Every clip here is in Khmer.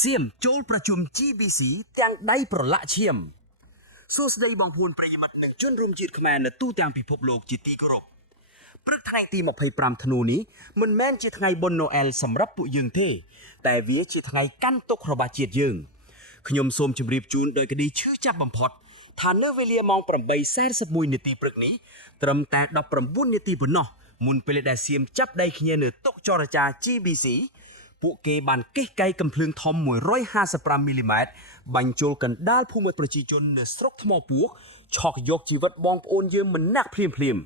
សៀមចូលប្រជុំ GBC ទាំងដៃប្រឡាក់ឈាមសួស្តីបងប្អូនប្រិយមិត្តនិងជនរួមជាតិខ្មែរនៅទូទាំងពិភពលោកជាទីគោរពព្រឹកថ្ងៃទី25ធ្នូនេះមិនមែនជាថ្ងៃបុណ្យណូអែលសម្រាប់ពួកយើងទេតែវាជាថ្ងៃកាន់ទុក្ខរបស់ជាតិយើងខ្ញុំសូមជម្រាបជូនដោយក្តីឈឺចាប់បំផុតថានៅវេលាម៉ោង 8:41 នាទីព្រឹកនេះត្រឹមតែ19នាទីប៉ុណ្ណោះមុនពេលដែលសៀមចាប់ដៃគ្នានៅតុចរចា GBC ពួកគេបានកេះកៃកំភ្លើងធំ155មីលីម៉ែត្របាញ់ចូលកណ្ដាលភូមិប្រជាជននៅស្រុកថ្មពោះឆក់យកជីវិតបងប្អូនយើងមិនណាក់ភ្លាម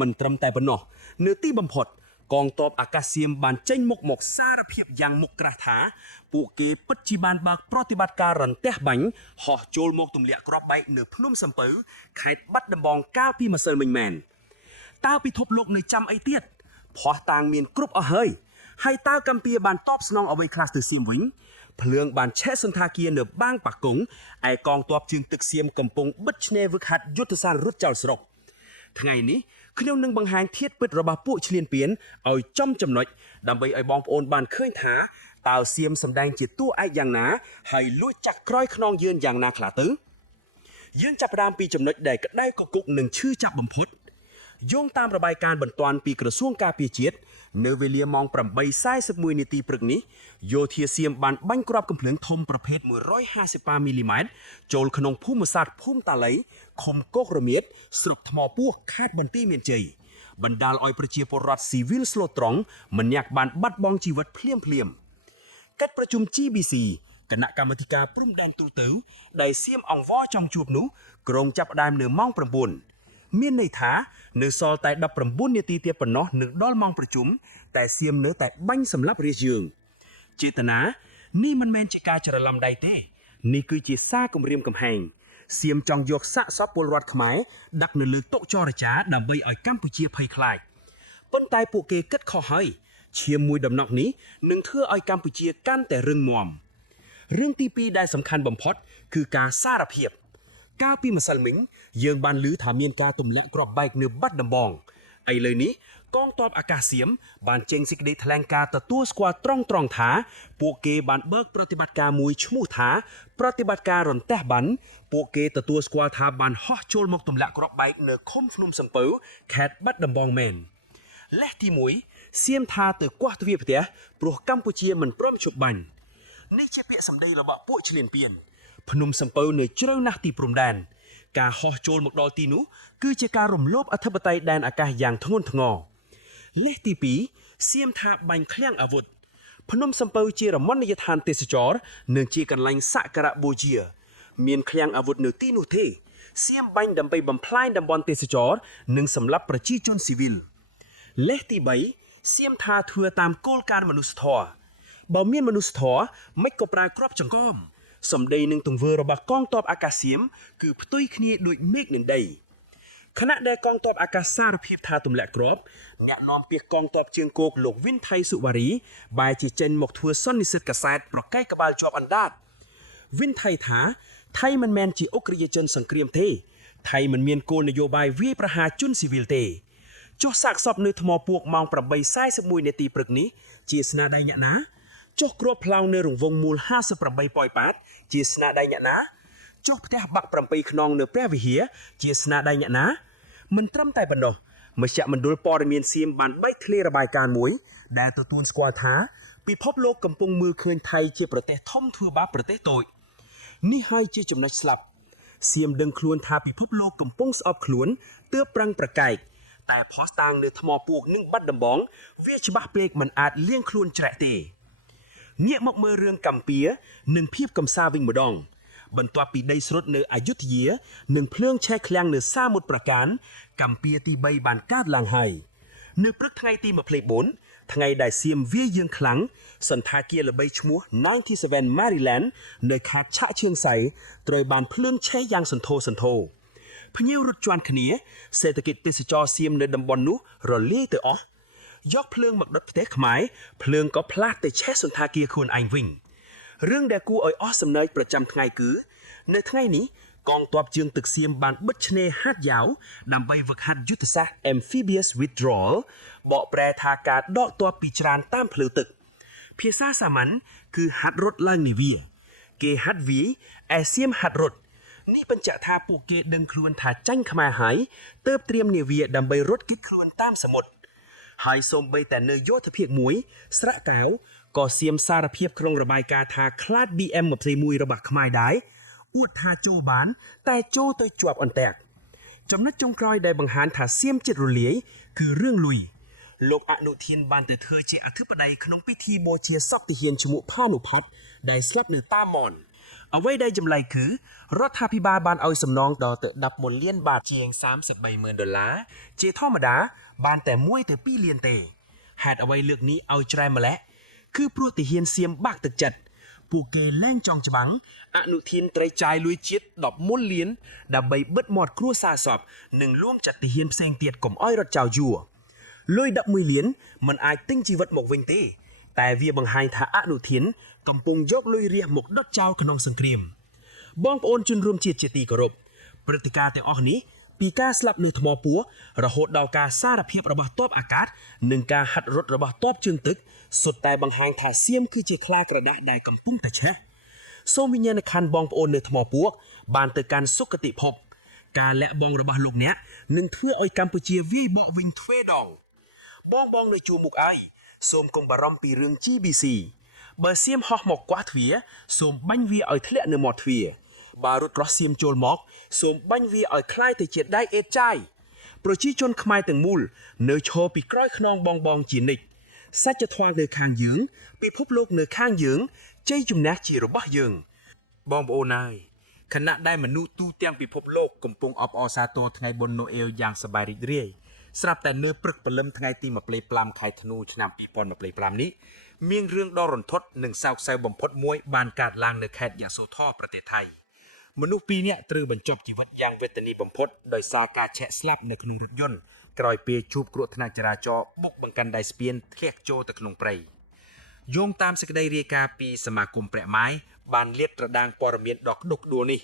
មិនត្រឹមតែប៉ុណ្ណោះនៅទីបំផុតកងទ័ពអាកាសសៀមបានចេញមុខមកសារភាពយ៉ាងមុខក្រាស់ថាពួកគេពិតជាបានបើកប្រតិបត្តិការរន្ទះបាញ់ហោះចូលមកទម្លាក់គ្រាប់បែកនៅភ្នំសំពៅខេត្តបាត់ដំបងកាលពីម្សិលមិញមែនតើពិភពលោកនៅចាំអីទៀតភ័ស្តុតាងមានគ្រប់អស់ហើយតើកម្ពុជាបានតបស្នងអ្វីខ្លះទៅសៀមវិញភ្លើងបានឆេះសន្តាគារនៅបាងប៉ាកុងឯកងទ័ពជើងទឹកសៀមកំពុងបិទឆ្នេរវឹកហាត់យុទ្ធសាស្ត្ររត់ចោលស្រុកថ្ងៃនេះខ្ញុំនឹងបង្ហាញធាតុពិតរបស់ពួកឈ្លានពានឲ្យចំចំណុចដើម្បីឲ្យបងប្អូនបានឃើញថាតើសៀមសម្ដែងជាតួឯកយ៉ាងណាហើយលួចចាក់ក្រោយខ្នងយើងយ៉ាងណាខ្លះទៅយើងចាប់ផ្ដើមពីចំណុចដែលក្តៅកគុកនិងឈឺចាប់បំផុតយោងតាមរបាយការណ៍បន្ទាន់ពីក្រសួងការពារជាតិនៅវេលាម៉ោង 8:41 នាទីព្រឹកនេះយោធាសៀមបានបាញ់គ្រាប់កាំភ្លើងធំប្រភេទ155មីលីម៉ែត្រចូលក្នុងភូមិសាស្ត្រភូមិតាឡីឃុំកោករមៀតស្រុកថ្មពោះខេត្តបន្ទាយមានជ័យបណ្ដាលឲ្យប្រជាពលរដ្ឋស៊ីវិលស្លូតត្រង់ម្នាក់បានបាត់បង់ជីវិតភ្លាមកិច្ចប្រជុំ GBC គណៈកម្មាធិការព្រំដែនទូទៅដែលសៀមអង្វរចង់ជួបនោះក្រុងចាប់ផ្ដើមនៅម៉ោង 9មានន័យថានៅសល់តែ19នាទីទៀតប៉ុណ្ណោះនឹងដល់ម៉ោងប្រជុំតែសៀមនៅតែបាញ់សម្លាប់រាជយើងចេតនានេះមិនមែនជាការច្រឡំដៃទេនេះគឺជាសារគំរាមកំហែងសៀមចង់យកសាកសពពលរដ្ឋខ្មែរដាក់នៅលើតុចរចាដើម្បីឲ្យកម្ពុជាភ័យខ្លាចប៉ុន្តែពួកគេគិតខុសហើយឈាមមួយដំណក់នេះនឹងធ្វើឲ្យកម្ពុជាកាន់តែរឹងមាំរឿងទី2ដែលសំខាន់បំផុតគឺការសារភាពកាលពីម្សិលមិញយើងបានឮថាមានការទម្លាក់គ្រាប់បែកនៅបាត់ដំបងឥឡូវនេះកងទ័ពអាកាសសៀមបានចេញសេចក្តីថ្លែងការណ៍ទទួលស្គាល់ត្រង់ថាពួកគេបានបើកប្រតិបត្តិការមួយឈ្មោះថាប្រតិបត្តិការរន្ទះបាញ់ពួកគេទទួលស្គាល់ថាបានហោះចូលមកទម្លាក់គ្រាប់បែកនៅឃុំភ្នំសំពៅខេត្តបាត់ដំបងមែនលេសទី1សៀមថាទៅគាស់ទ្វារផ្ទះព្រោះកម្ពុជាមិនព្រមជប់បាញ់នេះជាពាក្យសម្ដីរបស់ពួកឈ្លានពានភ្នំសំពៅនៅជ្រៅណាស់ទីព្រំដែនការហោះចូលមកដល់ទីនោះគឺជាការរំលោភអធិបតេយ្យដែនអាកាសយ៉ាងធ្ងន់ធ្ងរលេខទី2សៀមថាបាញ់ឃ្លាំងអាវុធភ្នំសំពៅជារមណីយដ្ឋានទេសចរនិងជាកន្លែងសក្ការៈបូជាមានឃ្លាំងអាវុធនៅទីនោះទេសៀមបាញ់ដើម្បីបំផ្លាញតំបន់ទេសចរនិងសម្លាប់ប្រជាជនស៊ីវិលលេខទី3សៀមថាធ្វើតាមគោលការណ៍មនុស្សធម៌បើមានមនុស្សធម៌មិនក៏ប្រើគ្រាប់ចង្កមសម្ដីនឹងទង្វើរបស់កងទ័ពអាកាសសៀមគឺផ្ទុយគ្នាដូចមេឃនិងដីខណៈដែលកងទ័ពអាកាសសារភាពថាទម្លាក់គ្រាប់អ្នកនាំពាក្យកងទ័ពជើងគោកលោកវិនថៃសុវ៉ារីបែរជាចេញមកធ្វើសន្និសីទកាសែតប្រកែកក្បាលជាប់អណ្ដាតវិនថៃថាថៃមិនមែនជាអុករាជជនសង្គ្រាមទេថៃមិនមានគោលនយោបាយវាយប្រហារជនស៊ីវិលទេចុះសាកសពនៅថ្មពួកម៉ោង 8:41 នាទីព្រឹកនេះជាស្នាដៃអ្នកណាចុះគ្រាប់ផ្លោងនៅរង្វង់មូល58ប៉ោយប៉ាតជាស្នាដៃអ្នកណាចុះផ្ទះបាក់8ខ្នងនៅព្រះវិហារជាស្នាដៃអ្នកណាមិនត្រឹមតែប៉ុណ្ណោះមជ្ឈមណ្ឌលព័ត៌មានសៀមបានបែកធ្លាយរបាយការណ៍មួយដែលទទួលស្គាល់ថាពិភពលោកកំពុងមើលឃើញថៃជាប្រទេសធំធ្វើបាបប្រទេសតូចនេះហើយជាចំណុចស្លាប់សៀមដឹងខ្លួនថាពិភពលោកកំពុងស្អប់ខ្លួនទើបប្រឹងប្រកែកតែផុសតាងនៅថ្មពួកនិងបាត់ដំបងវាច្បាស់ពេកមិនអាចលៀងខ្លួនច្រែកទេងាកមកមើលរឿងកម្ពុជានិងភាពកំសាវិញម្ដងបន្ទាប់ពីដីស្រុតនៅអយុធយានិងភ្លើងឆេះឃ្លាំងនៅសាមុទ្រប្រាកានកម្ពុជាទី3បានកើតឡើងហើយនៅព្រឹកថ្ងៃទី24ថ្ងៃដែលសៀមវាយយើងខ្លាំងសន្តាគារល្បីឈ្មោះ97 Maryland នៅខេត្តឆៈឈឿងសៃត្រូវបានភ្លើងឆេះយ៉ាងសន្ធោសន្ធោភ្ញៀវរត់ជាន់គ្នាសេដ្ឋកិច្ចទេសចរសៀមនៅតំបន់នោះរលាយទៅអស់យកភ្លើងមកដុតផ្ទះខ្មែរភ្លើងក៏ផ្លាស់ទៅឆេះសន្តាគារខ្លួនឯងវិញរឿងដែលគួរឲ្យអស់សំណើចប្រចាំថ្ងៃគឺនៅថ្ងៃនេះកងទ័ពជើងទឹកសៀមបានបិទឆ្នេរហាត់យ៉ាវដើម្បីហ្វឹកហាត់យុទ្ធសាស្ត្រ Amphibious Withdrawal បកប្រែថាការដកទ័ពពីច្រានតាមផ្លូវទឹក ភាសាសាមញ្ញគឺហាត់រត់ឡើងនាវាគេហាត់វាឯសៀមហាត់រត់នេះបញ្ជាក់ថាពួកគេដឹងខ្លួនថាចាញ់ខ្មែរហើយទើបត្រៀមនាវាដើម្បីរត់គេចខ្លួនតាមសមុទ្រហើយសូម្បីតែនៅយោធភាពមួយស្រាក់កៅក៏សៀមសារភាពក្នុងរបាយការណ៍ថាខ្លាច BM21 របស់ខ្មែរដែរអួតថាចូលបានតែចូលទៅជាប់អន្ទាក់ចំណុចចុងក្រោយដែលបង្ហាញថាសៀមចិត្តរលាយគឺរឿងលុយលោកអនុធានបានទៅធ្វើជាអធិបតីក្នុងពិធីបូជាសពទាហានឈ្មោះផានុផាត់ដែលស្លាប់នៅតាមមនអ្វីដែលចម្លែកគឺរដ្ឋាភិបាលបានឲ្យសំណងដល់ទៅ11លានបាតជាង$33,000ជាធម្មតាបានតែ1ទៅ2លានទេហេតុអ្វីលើកនេះឲ្យច្រែម្លេះគឺព្រោះទាហានសៀមបាក់ទឹកចិត្តពួកគេលែងចង់ច្បាំងអនុធានត្រូវចាយលុយជាតិ11លានដើម្បីបិទមាត់គ្រួសារសពនិងលួងចាត់ទាហានផ្សេងទៀតកុំឲ្យរត់ចោលយួរលុយ11លានមិនអាចទិញជីវិតមកវិញទេតែវាបង្ហាញថាអនុធានកំពុងយកលុយរាសមកដុតចោលក្នុងសង្គ្រាមបងប្អូនជនរួមជាតិជាទីគោរពព្រឹត្តិការណ៍ទាំងអស់នេះពីការស្លាប់លើថ្មពួររហូតដល់ការសារភាពរបស់ទ័ពអាកាសនិងការហាត់រត់របស់ទ័ពជើងទឹកសុទ្ធតែបង្ហាញថាសៀមគឺជាខ្លាក្រដាស់ដែលកំពុងតែឆេះសូមវិញ្ញាណក្ខន្ធបងប្អូននៅថ្មពួរបានទៅកាន់សុគតិភពការលាក់បងរបស់លោកអ្នកនឹងធ្វើឲ្យកម្ពុជាវាយបកវិញទ្វេដងបងនៅជួរមុខឯងសូមកុំបារម្ភពីរឿង GBC បើសៀមហោះមកខ្វះទ្វារសូមបាញ់វាឲ្យធ្លាក់នៅមាត់ទ្វារបើរត់ក្រោះសៀមចូលមកសូមបាញ់វាឲ្យคล้ายទៅជាដៃអេតចាយប្រជាជនខ្មែរទាំងមូលនៅឈរពីក្រោយខ្នងបងជានិច្ចសច្ចធម៌នៅខាងយើងពិភពលោកនៅខាងយើងជ័យជំនះជារបស់យើងបងប្អូនហើយខណៈដែលមនុស្សទូទាំងពិភពលោកកំពុងអបអរសាទរថ្ងៃបុណ្យណូអែលយ៉ាងសប្បាយរីករាយស្រាប់តែនៅព្រឹកព្រលឹមថ្ងៃទី25ខែធ្នូឆ្នាំ2025នេះមានរឿងដ៏រន្ធត់និងសោកសៅបំផុតមួយបានកើតឡើងនៅខេត្តយសូធរប្រទេសថៃមនុស្ស2នាក់ត្រូវបញ្ចប់ជីវិតយ៉ាងវេទនាបំផុតដោយសារការឆេះស្លាប់នៅក្នុងរថយន្តក្រោយពេលជួបគ្រោះថ្នាក់ចរាចរណ៍បុកបង្កាន់ដៃស្ពានធ្លាក់ចូលទៅក្នុងព្រៃយោងតាមសេចក្តីរាយការណ៍ពីសមាគមព្រះម៉ាយបានលាតត្រដាងព័ត៌មានដ៏ក្តុកក្តួលនេះ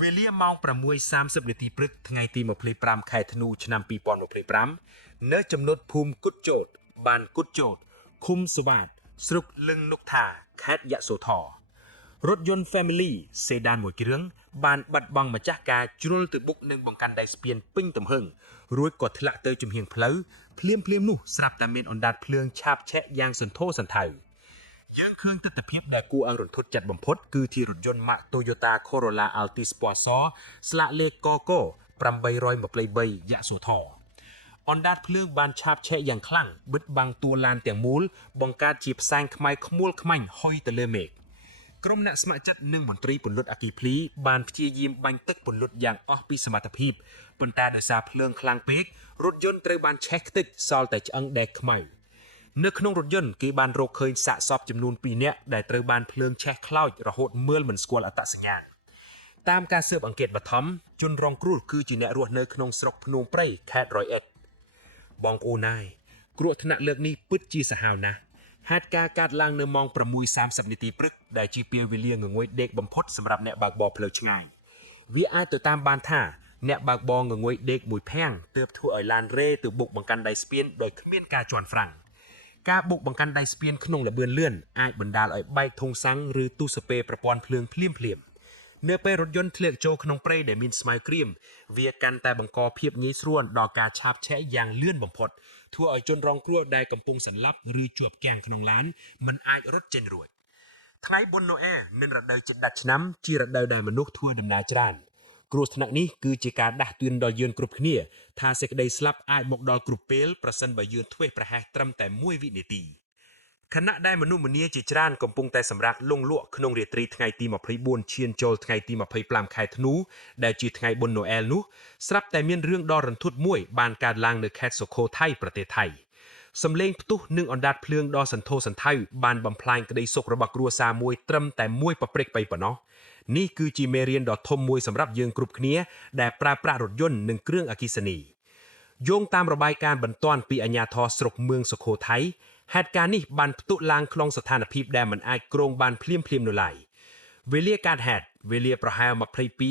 វេលាម៉ោង 6:30 នាទីព្រឹកថ្ងៃទី25ខែធ្នូឆ្នាំ2025នៅចំណុចភូមិគុតជោតបានគុតជោតឃុំសវ៉ាតស្រុកលឹងនុកថាខេត្តយសូធររថយន្ត Family Sedan មួយគ្រឿងបានបាត់បង់ម្ចាស់ការជ្រុលទៅបុកនឹងបង្កាន់ដៃស្ពានពេញទំហឹងរួចក៏ធ្លាក់ទៅជំហៀងផ្លូវភ្លាមនោះស្រាប់តែមានអណ្ដាតភ្លើងឆាបឆេះយ៉ាងសន្ធោសន្ធៅយើងឃើញទស្សនភាពដែលគួរឲ្យរន្ធត់ចិត្តបំផុតគឺជារថយន្ត Mark Toyota Corolla Altis ពណ៌សស្លាកលេខកក823យសូធរអណ្ដាតភ្លើងបានឆាបឆេះយ៉ាងខ្លាំងបិទបាំងតួឡានទាំងមូលបង្កើតជាផ្សែងខ្មៅខ្មួលខ្មាញ់ហុយទៅលើមេឃក្រុមអ្នកស្ម័គ្រចិត្តនិងមន្ត្រីពន្លត់អគ្គិភ័យបានព្យាយាមបាញ់ទឹកពន្លត់យ៉ាងអស់ពីសមត្ថភាពប៉ុន្តែដោយសារភ្លើងខ្លាំងពេករថយន្តត្រូវបានឆេះខ្ទេចសល់តែឆ្អឹងដែកខ្មៅនៅក្នុងរថយន្តគេបានរកឃើញសាកសពចំនួន2នាក់ដែលត្រូវបានភ្លើងឆេះខ្លោចរហូតមើលមិនស្គាល់អត្តសញ្ញាណតាមការស៊ើបអង្កេតបឋមជនរងគ្រោះគឺជាអ្នករស់នៅក្នុងស្រុកភ្នំព្រៃខេត្តរយអេតបងប្អូនហើយគ្រោះថ្នាក់លើកនេះពិតជាសាហាវណាស់ហេតុការណ៍កើតឡើងនៅម៉ោង 6:30 នាទីព្រឹកដែលជាពេលវេលាងងុយដេកបំផុតសម្រាប់អ្នកបើកបរផ្លូវឆ្ងាយវាអាចទៅតាមបានថាអ្នកបើកបรงងុយដេកមួយភាំងទើបធ្វើឲ្យឡានរេទៅបុកបង្កាន់ដៃស្ពានដោយគ្មានការជន់ហ្វ្រាំងការបុកបង្កាន់ដៃស្ពានក្នុងល្បឿនលឿនអាចបណ្ដាលឲ្យបែកធុងសាំងឬទូសពេប្រព័ន្ធភ្លើងភ្លាមនៅពេលរថយន្តធ្លាក់ចូលក្នុងព្រៃដែលមានស្មៅក្រៀមវាកាន់តែបង្កភាពងាយស្រួលដល់ការឆាបឆេះយ៉ាងលឿនបំផុតធ្វើឲ្យជនរងគ្រោះដែលកំពុងសន្លប់ឬជាប់គាំងក្នុងឡានមិនអាចរត់ចេញរួចថ្ងៃបុណ្យណូអែលមានរដូវជិតដាច់ឆ្នាំជារដូវដែលមនុស្សធ្វើដំណើរច្រើនគ្រោះថ្នាក់នេះគឺជាការដាស់តឿនដល់យើងគ្រប់គ្នាថាសេចក្តីស្លាប់អាចមកដល់គ្រប់ពេលប្រសិនបើយើងធ្វេសប្រហែសត្រឹមតែ1វិនាទីខណៈដែលមនុស្សម្នាជាច្រើនកំពុងតែសម្រាកលង់លក់ក្នុងរាត្រីថ្ងៃទី24ឈានចូលថ្ងៃទី25ខែធ្នូដែលជាថ្ងៃបុណ្យណូអែលនោះស្រាប់តែមានរឿងដ៏រន្ធត់មួយបានកើតឡើងនៅខេត្តសុខូថៃប្រទេសថៃសំឡេងផ្ទុះនិងអណ្ដាតភ្លើងដ៏សន្ធោសន្ធៅបានបំផ្លាញក្តីសុខរបស់គ្រួសារមួយត្រឹមតែមួយប៉ព្រិចបីប៉ុណ្ណោះនេះគឺជាមេរៀនដ៏ធំមួយសម្រាប់យើងគ្រប់គ្នាដែលប្រើប្រាស់រថយន្តនិងគ្រឿងអគ្គិសនីយោងតាមរបាយការណ៍បន្ទាន់ពីអាជ្ញាធរស្រុកមឿងសុខូថៃហេតុការណ៍នេះបានផ្ទុះឡើងក្នុងស្ថានភាពដែលមិនអាចគ្រងបានភ្លាមនោះឡើយវេលាកើតហេតុវេលាប្រហែល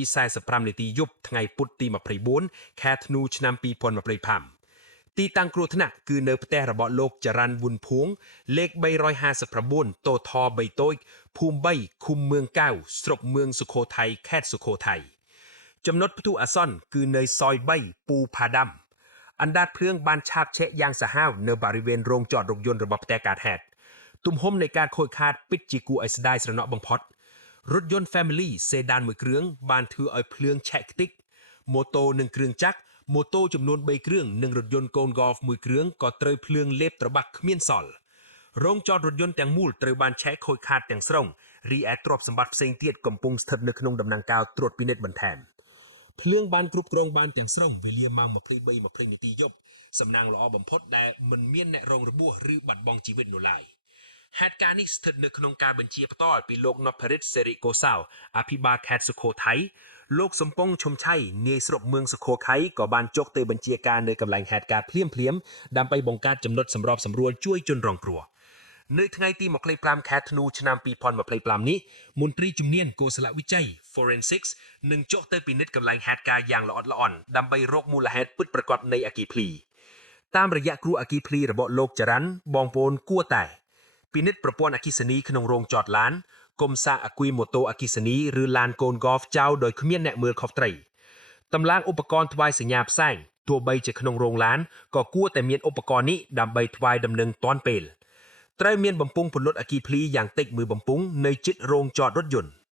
22:45 នាទីយប់ថ្ងៃពុធទី24ខែធ្នូឆ្នាំ2025 ទីតាំងគ្រោះថ្នាក់គឺនៅផ្ទះរបស់លោកចរន្តវុនភួងលេខ359តថ3តូចភូមិ3ឃុំមឿងកៅស្រុកមឿងសុខូថៃខេត្តសុខូថៃចំណុចផ្ទុះអាសន្នគឺនៅសយ3ពូផាដាំអណ្ដាតភ្លើងបានឆាបឆេះយ៉ាងសាហាវនៅបរិវេណរោងចតរថយន្តរបស់ផ្ទះកើតហេតុទំហំនៃការខូចខាតពិតជាគួរឲ្យស្ដាយស្រណោះបំផុតរថយន្ត Family Sedan មួយគ្រឿងបានធ្វើឲ្យភ្លើងឆេះខ្ទេចម៉ូតូនិងគ្រឿងចក្រម៉ូតូចំនួន3គ្រឿងនិងរថយន្តកូន Golf មួយគ្រឿងក៏ត្រូវភ្លើងលេបត្របាក់គ្មានសល់រោងចតរថយន្តទាំងមូលត្រូវបានឆេះខូចខាតទាំងស្រុងរីឯទ្រព្យសម្បត្តិផ្សេងទៀតកំពុងស្ថិតនៅក្នុងដំណាំការត្រួតពិនិត្យបន្ថែមភ្លើងបានគ្រប់គ្រងបានទាំងស្រុងវេលាម៉ោង23:20នាទីយប់សំណាងល្អបំផុតដែលមិនមានអ្នករងរបួសឬបាត់បង់ជីវិតនោះឡើយហេតុការណ៍នេះស្ថិតនៅក្នុងការបញ្ជាផ្ទាល់ពីលោកនភរិទ្ធសេរីកូសោអភិបាលខេត្តសុខូថៃលោកសំពងឈុំឆៃនាយស្រុកមឿងសុខូថៃក៏បានចុះទៅបញ្ជាការនៅកន្លែងហេតុការណ៍ភ្លាមដើម្បីបង្កើតចំណុចសម្របសម្រួលជួយជនរងគ្រោះនៅថ្ងៃទី25ខែធ្នូឆ្នាំ2025នេះមន្ត្រីជំនាញកោសល្យវិច័យ Forensics នឹងចុះទៅពិនិត្យកន្លែងហេតុការណ៍យ៉ាងល្អិតល្អន់ដើម្បីរកមូលហេតុពិតប្រាកដនៃអគ្គិភ័យតាមរយៈគ្រូអគ្គិភ័យរបស់លោកចរន្តបងប្អូនគួរតែពិនិត្យប្រព័ន្ធអគ្គិសនីក្នុងរោងចតឡានកុំសាកអគុយម៉ូតូអគ្គិសនីឬឡានកូន Golf ចោលដោយគ្មានអ្នកមើលខុសត្រូវតម្លើងឧបករណ៍ថ្វាយសញ្ញាផ្សែងទោះបីជាក្នុងរោងឡានក៏គួរតែមានឧបករណ៍នេះដើម្បីថ្វាយដំណឹងទាន់ពេលត្រូវមានបំពង់ពន្លត់អគ្គិភ័យយ៉ាងតិចមួយបំពង់នៅជិតរោងចតរថយន្ត